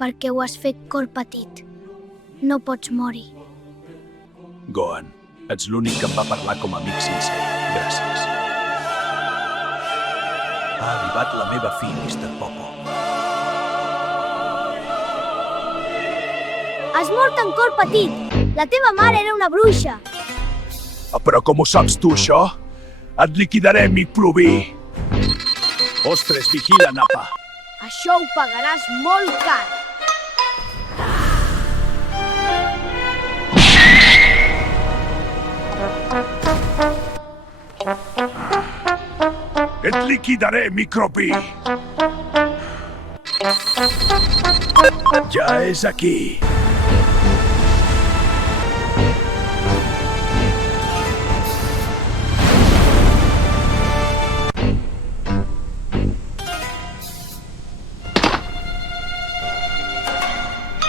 perquè ho has fet cor petit. No pots morir. Gohan, ets l'únic que em va parlar com a amic sincer. Gràcies. Ha arribat la meva fi, Mr. Popo. Has mort en cor petit. La teva mare era una bruixa. Però com ho saps tu, això? Et liquidaré, amic Pruví. Ostres, vigila, Nappa. Això ho pagaràs molt car. Et liquidaré, micropi. Ja és aquí.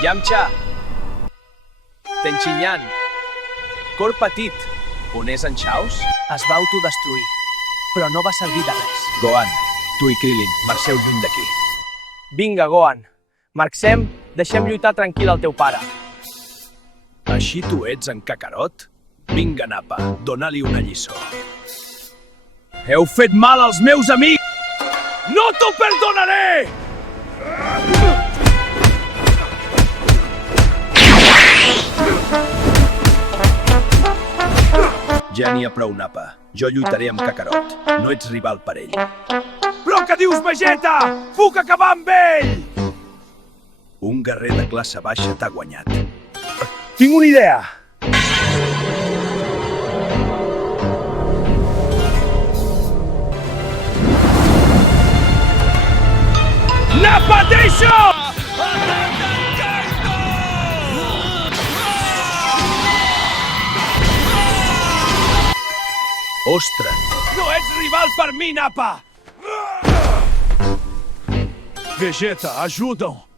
Yamcha! Tenchinyant! Cor petit! On és en Chaos? Es va autodestruir, però no va servir de res. Gohan, tu i Krillin, marxeu lluny d'aquí. Vinga, Gohan. Marxem, deixem lluitar tranquil al teu pare. Així tu ets en Kakarot? Vinga, Nappa, dona-li una lliçó. Heu fet mal als meus amics! No t'ho perdonaré! Ja n'hi ha prou, Nappa. Jo lluitaré amb Kakarot. No ets rival per ell. Però què dius, Vegeta? Puc acabar amb ell! Un guerrer de classe baixa t'ha guanyat. Tinc una idea! Nappa, deixa! Ostres! No ets rival per mi, Nappa! Vegeta, ajuda'm!